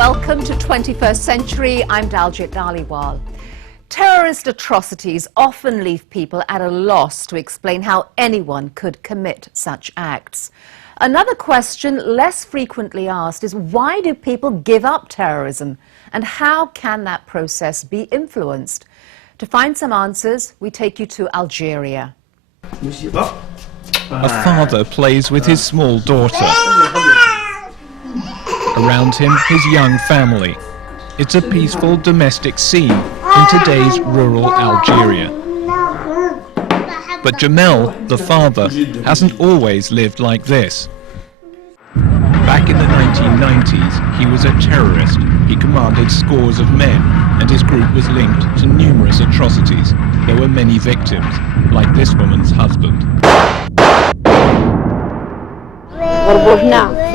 Welcome to 21st Century. I'm Daljit Dhaliwal. Terrorist atrocities often leave people at a loss to explain how anyone could commit such acts. Another question less frequently asked is, why do people give up terrorism? And how can that process be influenced? To find some answers, we take you to Algeria. A father plays with his small daughter. Around him, his young family. It's a peaceful domestic scene in today's rural Algeria. But Jamel, the father, hasn't always lived like this. Back in the 1990s, he was a terrorist. He commanded scores of men, and his group was linked to numerous atrocities. There were many victims, like this woman's husband.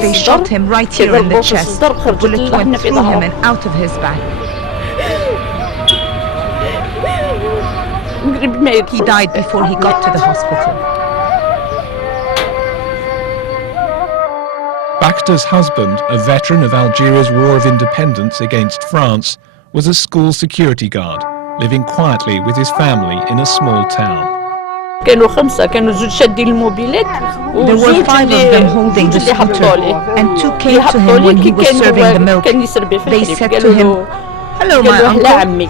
They shot him right here in the chest. The bullet went through him and out of his back. He died before he got to the hospital. Bakhta's husband, a veteran of Algeria's War of Independence against France, was a school security guard, living quietly with his family in a small town. There were 5 of them holding the scooter, and 2 came to him when he was serving the milk. They said to him, "Hello, my uncle."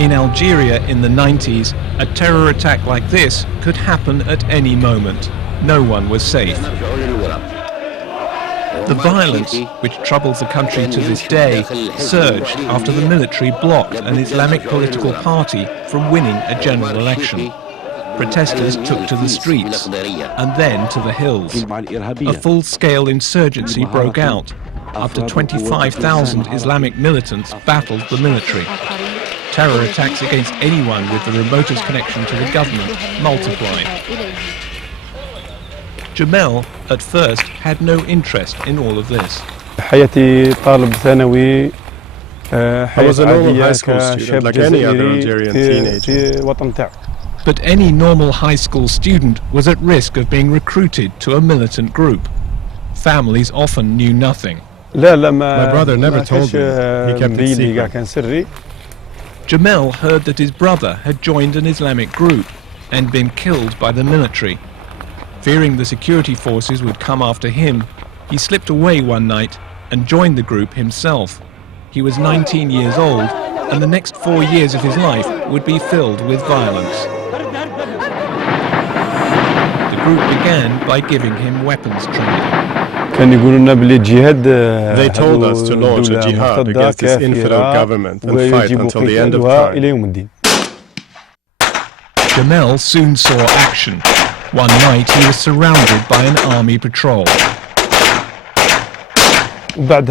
In Algeria in the 90s, a terror attack like this could happen at any moment. No one was safe. The violence, which troubles the country to this day, surged after the military blocked an Islamic political party from winning a general election. Protesters took to the streets and then to the hills. A full-scale insurgency broke out. Up to 25,000 Islamic militants battled the military. Terror attacks against anyone with the remotest connection to the government multiplied. Jamel, at first, had no interest in all of this. I was a normal high school student, like any other Algerian teenager. But any normal high school student was at risk of being recruited to a militant group. Families often knew nothing. My brother never told me. He kept it secret. Jamel heard that his brother had joined an Islamic group and been killed by the military. Fearing the security forces would come after him, he slipped away one night and joined the group himself. He was 19 years old, and the next 4 years of his life would be filled with violence. The group began by giving him weapons training. They told us to launch a jihad against this infidel government and fight until the end of time. Jamel soon saw action. One night he was surrounded by an army patrol. The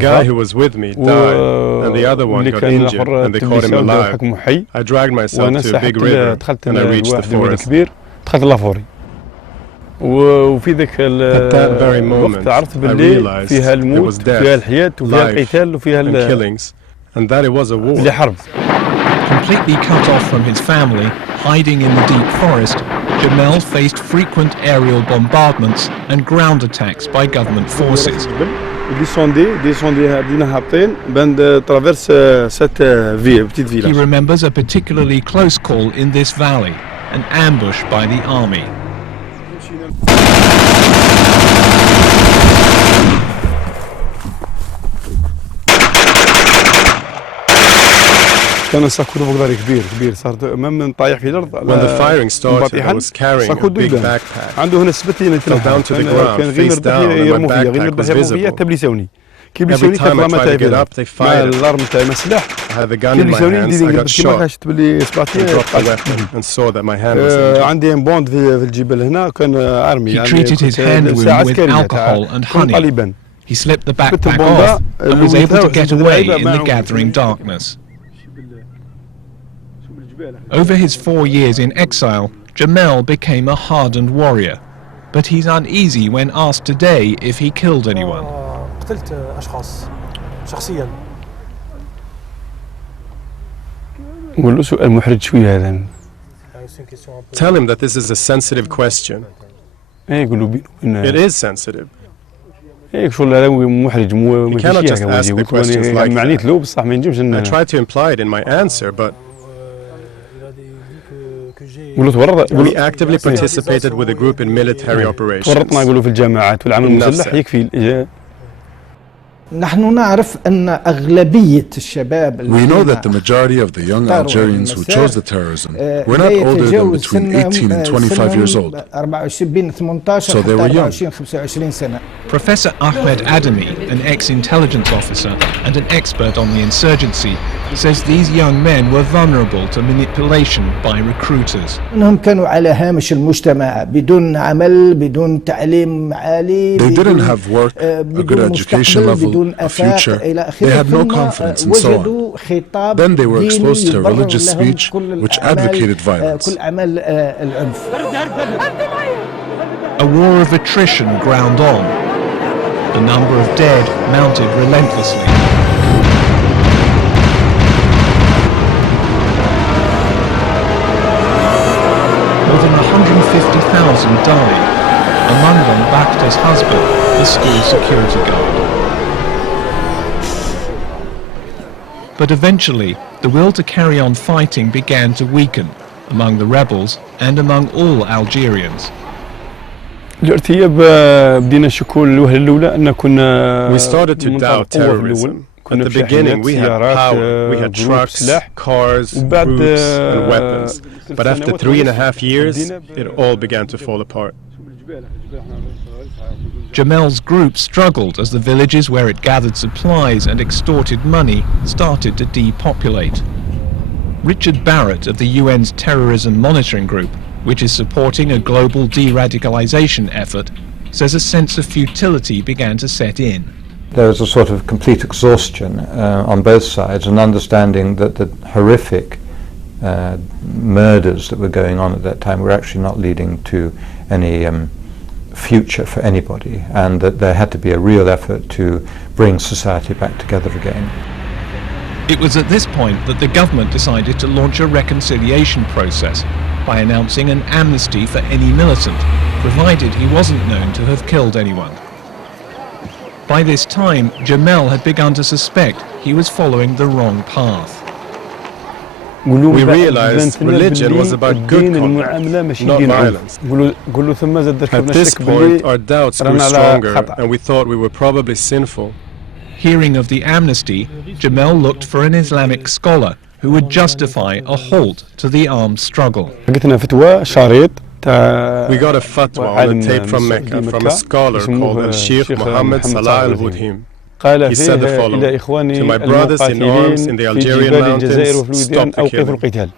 guy who was with me died, and the other one got injured, and they caught him alive. I dragged myself to a big river, and I reached the forest. At that very moment, I realized there was death, life, and killings, and that it was a war. Completely cut off from his family, hiding in the deep forest, Jamel faced frequent aerial bombardments and ground attacks by government forces. He remembers a particularly close call in this valley, an ambush by the army. When the firing started, I was carrying a big backpack. I fell down to the ground, face down, and my backpack was visible. Every time I tried to get up, they fired. I had the gun in my hands, I got shot. I dropped the weapon and saw that my hand was injured. He treated his hand wound with alcohol and honey. He slipped the backpack off and was able to get away in the gathering darkness. Over his 4 years in exile, Jamel became a hardened warrior. But he's uneasy when asked today if he killed anyone. Tell him that this is a sensitive question. It is sensitive. cannot just ask the questions like that. I tried to imply it in my answer, but we actively participated with a group in military operations. We know that the majority of the young Algerians who chose the terrorism were not older than between 18 and 25 years old, so they were young. Professor Ahmed Adami, an ex-intelligence officer and an expert on the insurgency, says these young men were vulnerable to manipulation by recruiters. They didn't have work, a good education level, a future, they had no confidence and so on. Then they were exposed to religious speech which advocated violence. A war of attrition ground on. The number of dead mounted relentlessly. More than 150,000 died, among them Bakhta's husband, the school security guard. But eventually, the will to carry on fighting began to weaken among the rebels and among all Algerians. We started to doubt terrorism. At the beginning we had power, we had trucks, cars, troops and weapons. But after 3.5 years, it all began to fall apart. Jamel's group struggled as the villages where it gathered supplies and extorted money started to depopulate. Richard Barrett of the UN's Terrorism Monitoring Group, which is supporting a global de-radicalization effort, says a sense of futility began to set in. There was a sort of complete exhaustion on both sides, and understanding that the horrific murders that were going on at that time were actually not leading to any future for anybody, and that there had to be a real effort to bring society back together again. It was at this point that the government decided to launch a reconciliation process by announcing an amnesty for any militant, provided he wasn't known to have killed anyone. By this time, Jamel had begun to suspect he was following the wrong path. We realized religion was about good conduct, not violence. At this point, our doubts grew stronger, and we thought we were probably sinful. Hearing of the amnesty, Jamel looked for an Islamic scholar who would justify a halt to the armed struggle. We got a fatwa on a tape from Mecca from a scholar called Sheikh Mohammed Salah al-Budhim. He said the following: to my brothers in arms in the Algerian mountains, stop the killing.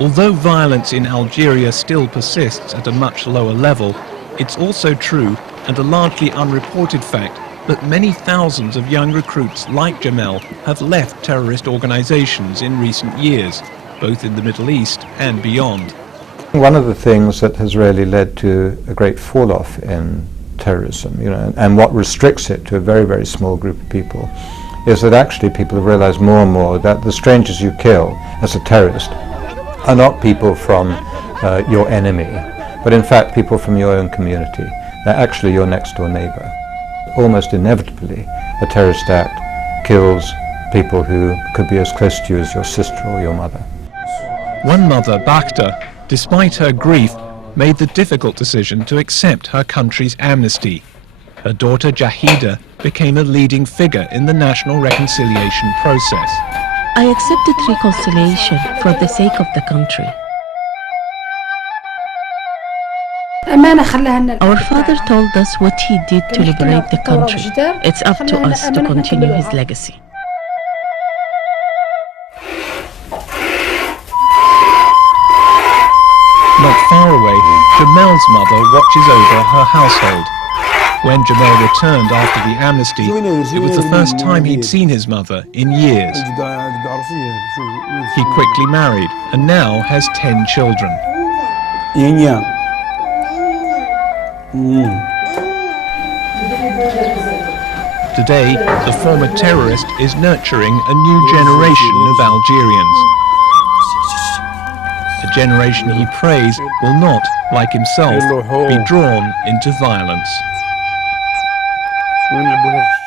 Although violence in Algeria still persists at a much lower level, it's also true, and a largely unreported fact, that many thousands of young recruits like Jamel have left terrorist organizations in recent years, both in the Middle East and beyond. One of the things that has really led to a great fall-off in terrorism, and what restricts it to a very, very small group of people, is that actually people have realized more and more that the strangers you kill as a terrorist are not people from your enemy, but in fact people from your own community. They're actually your next door neighbor. Almost inevitably, a terrorist act kills people who could be as close to you as your sister or your mother. One mother, Bakhta, despite her grief, made the difficult decision to accept her country's amnesty. Her daughter Jahida became a leading figure in the national reconciliation process. I accepted reconciliation for the sake of the country. Our father told us what he did to liberate the country. It's up to us to continue his legacy. Not far away, Jamel's mother watches over her household. When Jamel returned after the amnesty, it was the first time he'd seen his mother in years. He quickly married and now has 10 children. Today, the former terrorist is nurturing a new generation of Algerians. A generation he prays will not, like himself, be drawn into violence. ونلعبوا